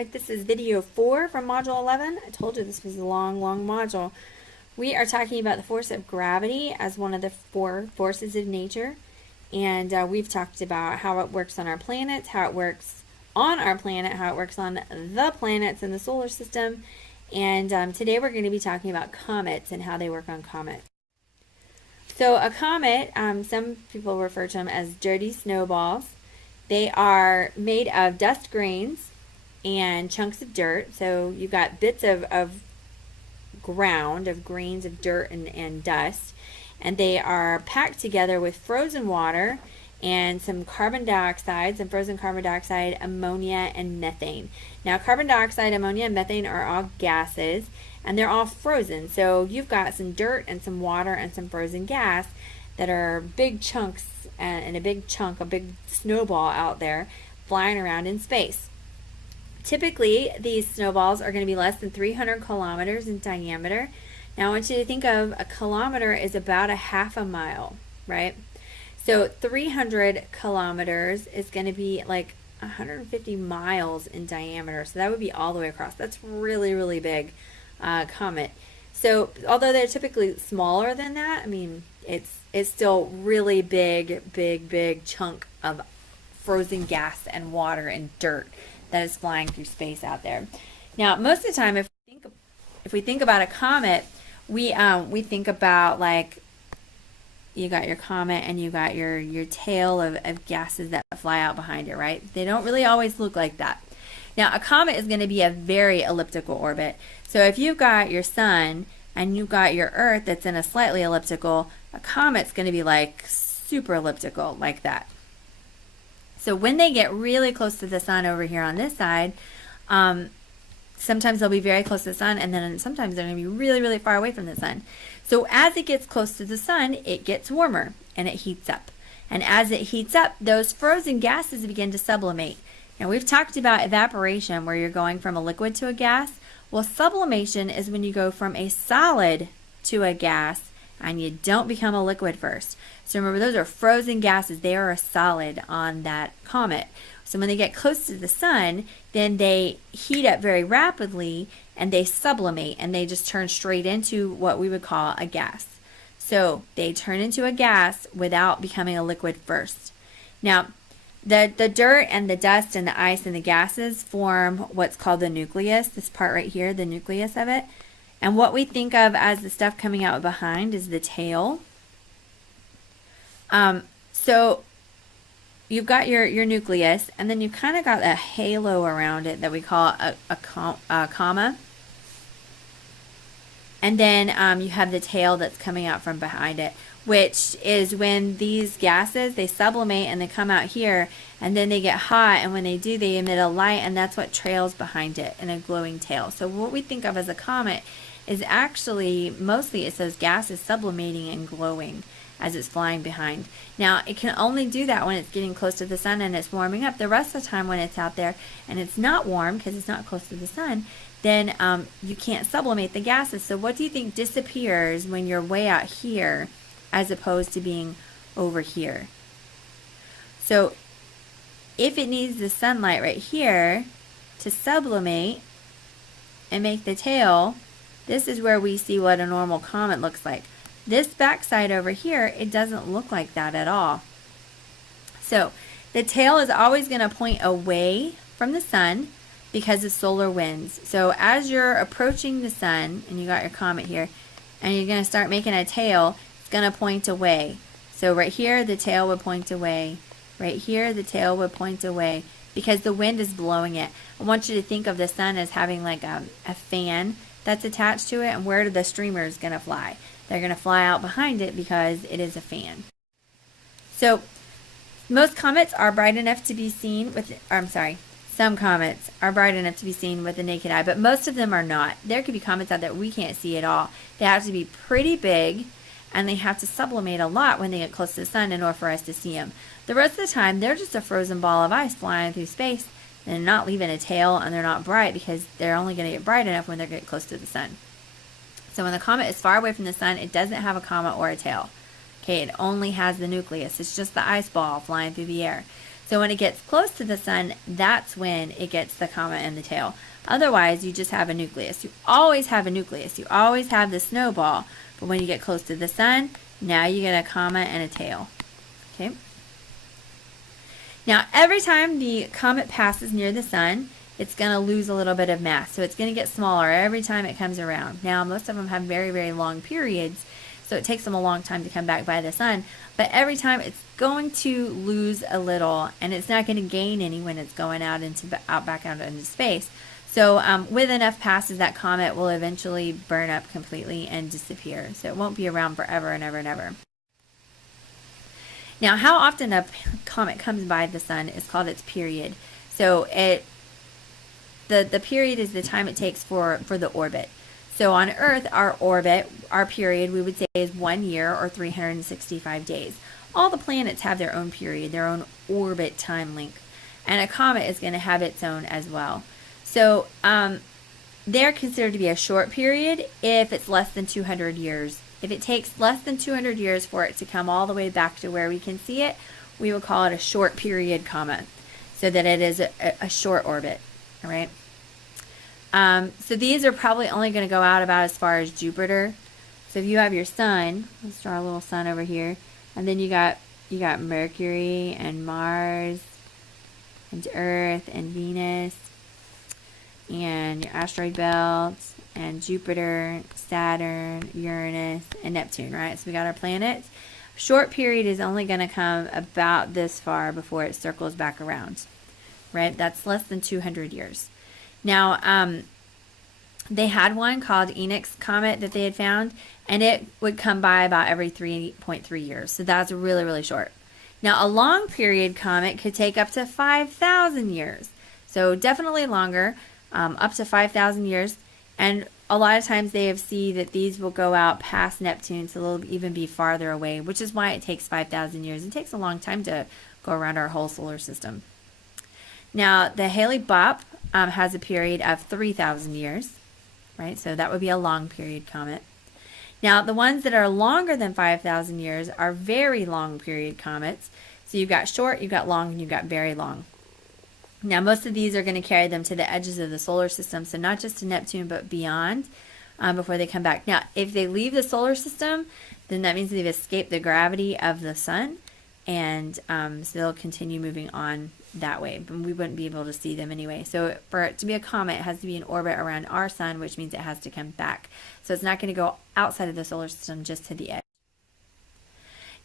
Alright, this is video 4 from module 11. I told you this was a long module. We are talking about the force of gravity as one of the 4 forces of nature. And we've talked about how it works on our planets, how it works on our planet, how it works on the planets in the solar system. And today we're going to be talking about comets and how they work on comets. So a comet, some people refer to them as dirty snowballs. They are made of dust grains and chunks of dirt. So you've got bits of ground, of grains of dirt and dust, and they are packed together with frozen water and some carbon dioxide, some frozen carbon dioxide, ammonia, and methane. Now carbon dioxide, ammonia, and methane are all gases, and they're all frozen. So you've got some dirt and some water and some frozen gas that are big chunks and a big chunk, a big snowball out there flying around in space. Typically, these snowballs are going to be less than 300 kilometers in diameter. Now, I want you to think of a kilometer is about a half a mile, right? So 300 kilometers is going to be like 150 miles in diameter. So that would be all the way across. That's really big comet. So although they're typically smaller than that, I mean, it's still really big chunk of frozen gas and water and dirt that is flying through space out there. Now, most of the time, if we think about a comet, we think about, like, you got your comet and you got your tail of gases that fly out behind it, right? They don't really always look like that. Now, a comet is going to be a very elliptical orbit. So if you've got your sun and you've got your Earth that's in a slightly elliptical, a comet's going to be like super elliptical, like that. So when they get really close to the sun over here on this side, sometimes they'll be very close to the sun, and then sometimes they're going to be really far away from the sun. So as it gets close to the sun, it gets warmer and it heats up. And as it heats up, those frozen gases begin to sublimate. Now, we've talked about evaporation, where you're going from a liquid to a gas. Well, sublimation is when you go from a solid to a gas and you don't become a liquid first. So remember, those are frozen gases. They are a solid on that comet. So when they get close to the sun, then they heat up very rapidly and they sublimate, and they just turn straight into what we would call a gas. So they turn into a gas without becoming a liquid first. Now, the dirt and the dust and the ice and the gases form what's called the nucleus, this part right here, the nucleus of it. And what we think of as the stuff coming out behind is the tail. So you've got your nucleus, and then you've kind of got a halo around it that we call a comma. And then you have the tail that's coming out from behind it, which is when these gases, they sublimate and they come out here, and then they get hot, and when they do, they emit a light, and that's what trails behind it in a glowing tail. So what we think of as a comet is actually mostly it's those gases sublimating and glowing as it's flying behind. Now, it can only do that when it's getting close to the sun and it's warming up. The rest of the time when it's out there and it's not warm because it's not close to the sun, then you can't sublimate the gases. So what do you think disappears when you're way out here as opposed to being over here? So if it needs the sunlight right here to sublimate and make the tail, this is where we see what a normal comet looks like. This backside over here, it doesn't look like that at all. So the tail is always going to point away from the sun because of solar winds. So as you're approaching the sun, and you got your comet here, and you're going to start making a tail, it's going to point away. So right here, the tail would point away. Right here, the tail would point away because the wind is blowing it. I want you to think of the sun as having like a fan that's attached to it, and where are the streamers going to fly? They're going to fly out behind it because it is a fan. So most comets are bright enough to be seen with, some comets are bright enough to be seen with the naked eye, but most of them are not. There could be comets out that we can't see at all. They have to be pretty big, and they have to sublimate a lot when they get close to the sun in order for us to see them. The rest of the time, they're just a frozen ball of ice flying through space, and they're not leaving a tail, and they're not bright because they're only going to get bright enough when they get close to the sun. So when the comet is far away from the sun, it doesn't have a comma or a tail. Okay, it only has the nucleus. It's just the ice ball flying through the air. So when it gets close to the sun, that's when it gets the comet and the tail. Otherwise, you just have a nucleus. You always have a nucleus. You always have the snowball. But when you get close to the sun, now you get a comet and a tail. Okay. Now, every time the comet passes near the sun, it's going to lose a little bit of mass. So it's going to get smaller every time it comes around. Now, most of them have very, very long periods, so it takes them a long time to come back by the sun. But every time it's going to lose a little, and it's not going to gain any when it's going back out into space. So with enough passes, that comet will eventually burn up completely and disappear. So it won't be around forever and ever and ever. Now, how often a comet comes by the sun is called its period. So the period is the time it takes for the orbit. So on Earth, our orbit, our period, we would say is 1 year or 365 days. All the planets have their own period, their own orbit time length. And a comet is going to have its own as well. So they're considered to be a short period if it's less than 200 years. If it takes less than 200 years for it to come all the way back to where we can see it, we would call it a short period comet, so that it is a short orbit, all right? So these are probably only going to go out about as far as Jupiter. So if you have your sun, let's draw a little sun over here, and then you got Mercury and Mars and Earth and Venus and your asteroid belt and Jupiter, Saturn, Uranus, and Neptune, right? So we got our planets. Short period is only going to come about this far before it circles back around, right? That's less than 200 years. Now, they had one called Enoch's Comet that they had found, and it would come by about every 3.3 years. So that's really, really short. Now, a long period comet could take up to 5,000 years. So definitely longer, up to 5,000 years. And a lot of times they see that these will go out past Neptune, so they'll even be farther away, which is why it takes 5,000 years. It takes a long time to go around our whole solar system. Now, the Hale-Bopp has a period of 3,000 years, right? So that would be a long period comet. Now, the ones that are longer than 5,000 years are very long period comets. So you've got short, you've got long, and you've got very long. Now, most of these are going to carry them to the edges of the solar system, so not just to Neptune, but beyond, before they come back. Now, if they leave the solar system, then that means they've escaped the gravity of the sun, and so they'll continue moving on that way, but we wouldn't be able to see them anyway. So for it to be a comet, it has to be in orbit around our sun, which means it has to come back. So it's not going to go outside of the solar system, just to the edge.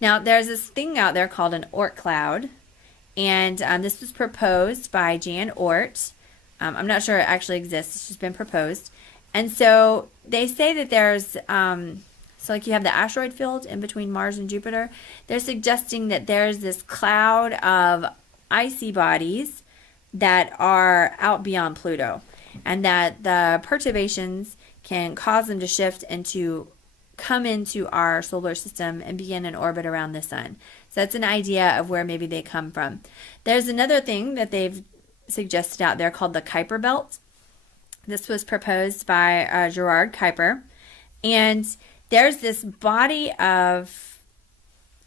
Now, there's this thing out there called an Oort cloud. And this was proposed by Jan Oort. I'm not sure it actually exists. It's just been proposed. And so they say that there's, so like you have the asteroid field in between Mars and Jupiter. They're suggesting that there's this cloud of icy bodies that are out beyond Pluto. And that the perturbations can cause them to shift and to come into our solar system and begin an orbit around the sun. So that's an idea of where maybe they come from. There's another thing that they've suggested out there called the Kuiper Belt. This was proposed by Gerard Kuiper. And there's this body of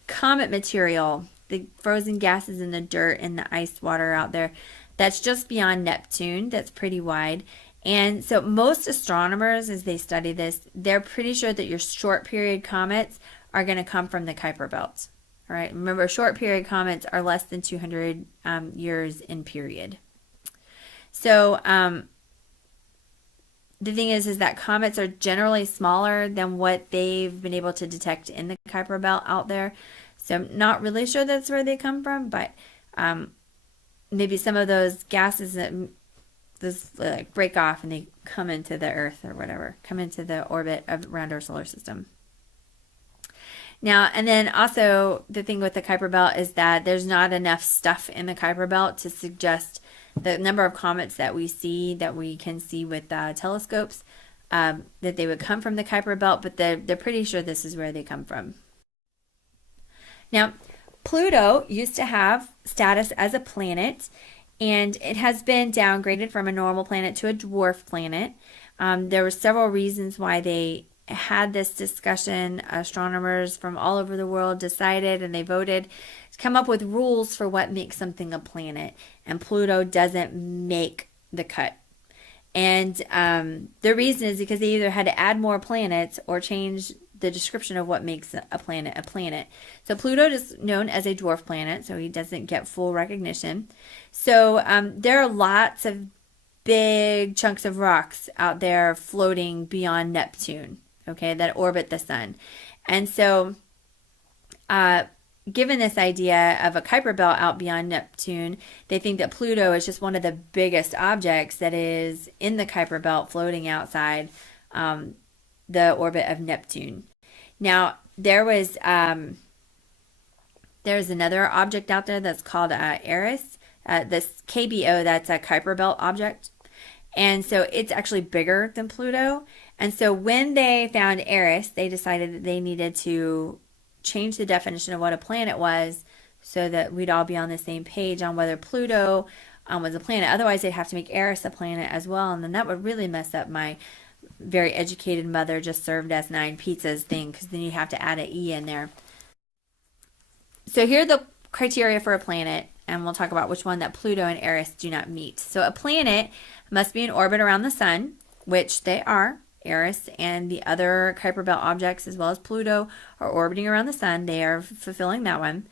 comet material, the frozen gases in the dirt and the ice water out there, that's just beyond Neptune, that's pretty wide. And so most astronomers, as they study this, they're pretty sure that your short period comets are going to come from the Kuiper Belt. All right. Remember, short period comets are less than 200 years in period. So the thing is that comets are generally smaller than what they've been able to detect in the Kuiper Belt out there. So I'm not really sure that's where they come from, but maybe some of those gases that like break off and they come into the Earth or whatever, come into the orbit around our solar system. Now, and then also the thing with the Kuiper Belt is that there's not enough stuff in the Kuiper Belt to suggest the number of comets that we see, that we can see with telescopes, that they would come from the Kuiper Belt, but they're pretty sure this is where they come from. Now, Pluto used to have status as a planet, and it has been downgraded from a normal planet to a dwarf planet. There were several reasons why they had this discussion. Astronomers from all over the world decided, and they voted to come up with rules for what makes something a planet. And Pluto doesn't make the cut. And the reason is because they either had to add more planets or change the description of what makes a planet a planet. So Pluto is known as a dwarf planet, so he doesn't get full recognition. So there are lots of big chunks of rocks out there floating beyond Neptune, okay, that orbit the sun. And so given this idea of a Kuiper belt out beyond Neptune, they think that Pluto is just one of the biggest objects that is in the Kuiper belt floating outside the orbit of Neptune. Now, there's another object out there that's called Eris, this KBO, that's a Kuiper belt object. And so it's actually bigger than Pluto. And so when they found Eris, they decided that they needed to change the definition of what a planet was so that we'd all be on the same page on whether Pluto was a planet. Otherwise, they'd have to make Eris a planet as well. And then that would really mess up my very educated mother just served us 9 pizzas thing, because then you have to add an E in there. So here are the criteria for a planet, and we'll talk about which one that Pluto and Eris do not meet. So a planet must be in orbit around the sun, which they are. Eris and the other Kuiper belt objects, as well as Pluto, are orbiting around the sun. They are fulfilling that one.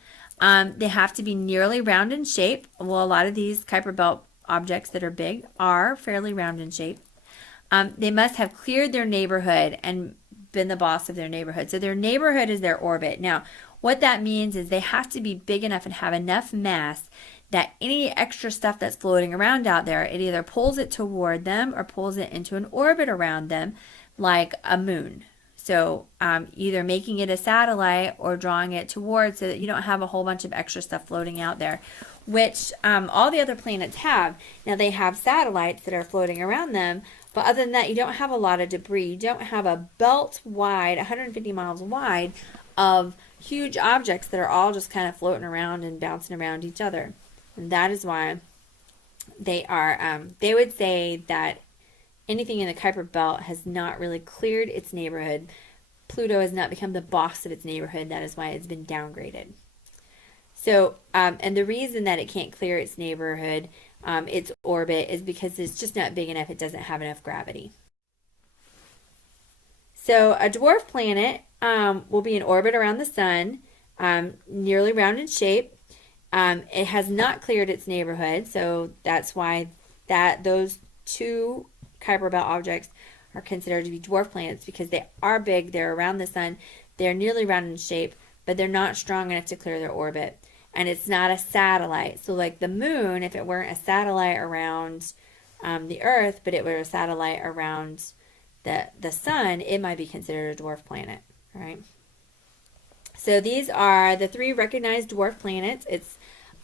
They have to be nearly round in shape. Well, a lot of these Kuiper belt objects that are big are fairly round in shape. They must have cleared their neighborhood and been the boss of their neighborhood. So their neighborhood is their orbit. Now, what that means is they have to be big enough and have enough mass that any extra stuff that's floating around out there, it either pulls it toward them or pulls it into an orbit around them, like a moon. So either making it a satellite or drawing it towards, so that you don't have a whole bunch of extra stuff floating out there, which all the other planets have. Now they have satellites that are floating around them, but other than that, you don't have a lot of debris. You don't have a belt wide, 150 miles wide, of huge objects that are all just kind of floating around and bouncing around each other. And that is why they are, they would say that anything in the Kuiper belt has not really cleared its neighborhood. Pluto has not become the boss of its neighborhood. That is why it's been downgraded. So, and the reason that it can't clear its neighborhood, its orbit, is because it's just not big enough. It doesn't have enough gravity. So a dwarf planet will be in orbit around the sun, nearly round in shape. It has not cleared its neighborhood, so that's why those 2 Kuiper belt objects are considered to be dwarf planets, because they are big, they're around the sun, they're nearly round in shape, but they're not strong enough to clear their orbit. And it's not a satellite. So like the moon, if it weren't a satellite around the Earth, but it were a satellite around the sun, it might be considered a dwarf planet, right? So these are the 3 recognized dwarf planets. It's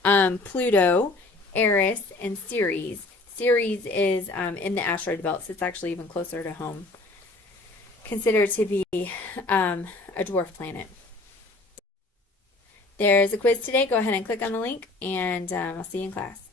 Pluto, Eris, and Ceres. Ceres is in the asteroid belt, so it's actually even closer to home. Considered to be a dwarf planet. There's a quiz today. Go ahead and click on the link, and I'll see you in class.